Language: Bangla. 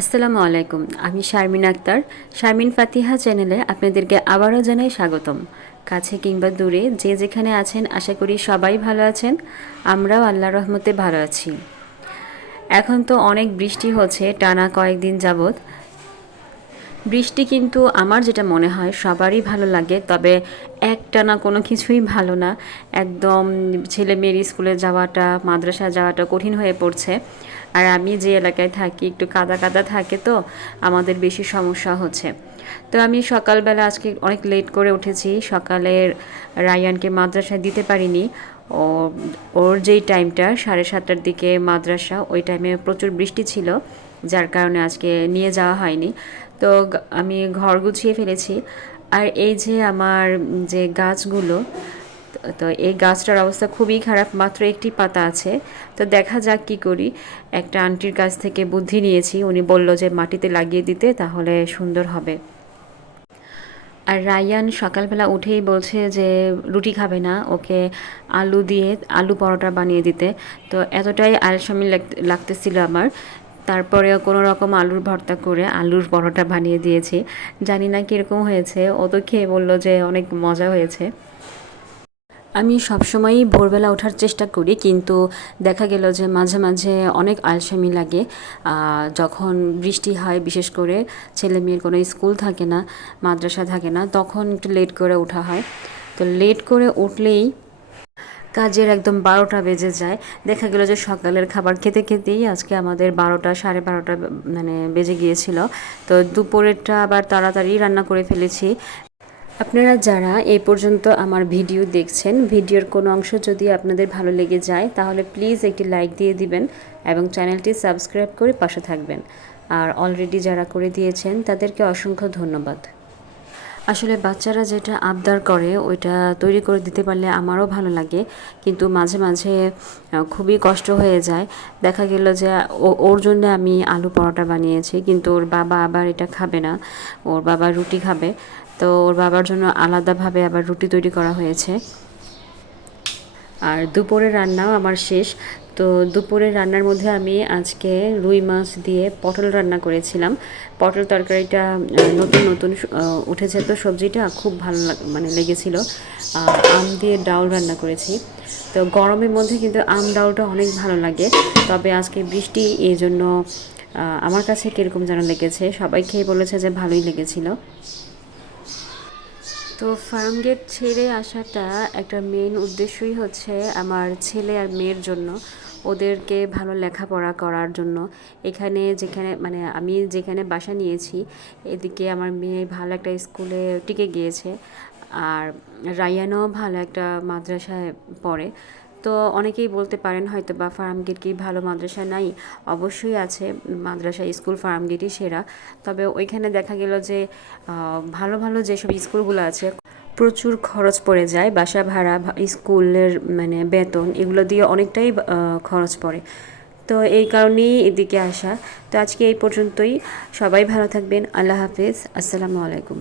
আসসালামু আলাইকুম। আমি শারমিন আক্তার। শারমিন ফাতিহা চ্যানেলে আপনাদেরকে আবারও জানাই স্বাগতম। কাছে কিংবা দূরে যে যেখানে আছেন আশা করি সবাই ভালো আছেন। আমরাও আল্লাহর রহমতে ভালো আছি। এখন তো অনেক বৃষ্টি হচ্ছে টানা কয়েকদিন যাবৎ। বৃষ্টি কিন্তু আমার যেটা মনে হয় সবারই ভালো লাগে, তবে একটানা কোনো কিছুই ভালো না। একদম ছেলে মেয়ের স্কুলে যাওয়াটা, মাদ্রাসায় যাওয়াটা কঠিন হয়ে পড়ছে। আর আমি যে এলাকায় থাকি একটু কাদা কাদা থাকে, তো আমাদের বেশি সমস্যা হচ্ছে। তো আমি সকালবেলা আজকে অনেক লেট করে উঠেছি। সকালের রায়ানকে মাদ্রাসায় দিতে পারিনি। ও ওর যেই টাইমটা 7:30টার দিকে মাদ্রাসা, ওই টাইমে প্রচুর বৃষ্টি ছিল, যার কারণে আজকে নিয়ে যাওয়া হয়নি। তো আমি ঘর গুছিয়ে ফেলেছি। আর এই যে আমার যে গাছগুলো, তো এই গাছটার অবস্থা খুবই খারাপ, মাত্র একটি পাতা আছে। তো দেখা যাক কি করি। একটা আন্টির কাছ থেকে বুদ্ধি নিয়েছি, উনি বলল যে মাটিতে লাগিয়ে দিতে, তাহলে সুন্দর হবে। আর রায়ান সকালবেলা উঠেই বলছে যে রুটি খাবে না, ওকে আলু দিয়ে আলু পরোটা বানিয়ে দিতে। তো এতটাই আলসামি লাগতেছিল আমার, তারপরেও কোনো রকম আলুর ভর্তা করে আলুর পরোটা বানিয়ে দিয়েছি। জানি না কীরকম হয়েছে, ও তো খেয়ে বললো যে অনেক মজা হয়েছে। আমি সবসময়ই ভোরবেলা ওঠার চেষ্টা করি, কিন্তু দেখা গেল যে মাঝে মাঝে অনেক আলসেমি লাগে। যখন বৃষ্টি হয়, বিশেষ করে ছেলে মেয়ের কোনো স্কুল থাকে না, মাদ্রাসা থাকে না, তখন একটু লেট করে ওঠা হয়। তো লেট করে উঠলেই কাজের একদম 12টা বেজে যায়। দেখা গেল যে সকালের খাবার খেতে খেতেই আজকে আমাদের 12টা, 12:30 মানে বেজে গিয়েছিল। তো দুপুরেরটা আবার তাড়াতাড়ি রান্না করে ফেলেছি। আপনারা যারা এই পর্যন্ত আমার ভিডিও দেখছেন, ভিডিওর কোনো অংশ যদি আপনাদের ভালো লেগে যায় তাহলে প্লিজ একটি লাইক দিয়ে দিবেন এবং চ্যানেলটি সাবস্ক্রাইব করে পাশে থাকবেন। আর অলরেডি যারা করে দিয়েছেন তাদেরকে অসংখ্য ধন্যবাদ। আসলে বাচ্চারা যেটা আবদার করে ওইটা তৈরি করে দিতে পারলে আমারও ভালো লাগে, কিন্তু মাঝে মাঝে খুবই কষ্ট হয়ে যায়। দেখা গেল যে ওর জন্য আমি আলু পরোটা বানিয়েছি, কিন্তু ওর বাবা আবার এটা খাবে না, ওর বাবা রুটি খাবে। তো ওর বাবার জন্য আলাদাভাবে আবার রুটি তৈরি করা হয়েছে। আর দুপুরের রান্নাও আমার শেষ। তো দুপুরের রান্নার মধ্যে আমি আজকে রুই মাছ দিয়ে পটল রান্না করেছিলাম। পটল তরকারিটা নতুন নতুন উঠেছে, তো সবজিটা খুব ভালো মানে লেগেছিল। আম দিয়ে ডাউল রান্না করেছি। তো গরমের মধ্যে কিন্তু আম ডাউলটা অনেক ভালো লাগে, তবে আজকে বৃষ্টি, এই জন্য আমার কাছে কীরকম যেন লেগেছে। সবাই খেয়ে বলেছে যে ভালোই লেগেছিল। তো ফার্ম গেট ছেড়ে আসাটা একটা মেইন উদ্দেশ্যই হচ্ছে আমার ছেলে আর মেয়ের জন্য, ওদেরকে ভালো লেখাপড়া করার জন্য। যেখানে মানে আমি যেখানে বাসা নিয়েছি, এদিকে আমার মেয়ে ভালো একটা স্কুলে টিকে গিয়েছে, আর রায়ানও ভালো একটা মাদ্রাসায় পড়ে। তো অনেকেই বলতে পারেন হয়তো বা ফার্মগেট কি ভালো মাদ্রাসা নাই? অবশ্যই আছে, মাদ্রাসা স্কুল ফার্মগেটই সেরা। তবে ওইখানে দেখা গেল যে ভালো ভালো যেসব স্কুলগুলো আছে, প্রচুর খরচ পড়ে যায়, বাসা ভাড়া, স্কুলের মানে বেতন, এগুলো দিয়ে অনেকটাই খরচ পড়ে। তো এই কারণেই এদিকে আসা। তো আজকে এই পর্যন্তই। সবাই ভালো থাকবেন। আল্লাহ হাফেজ। আসসালামু আলাইকুম।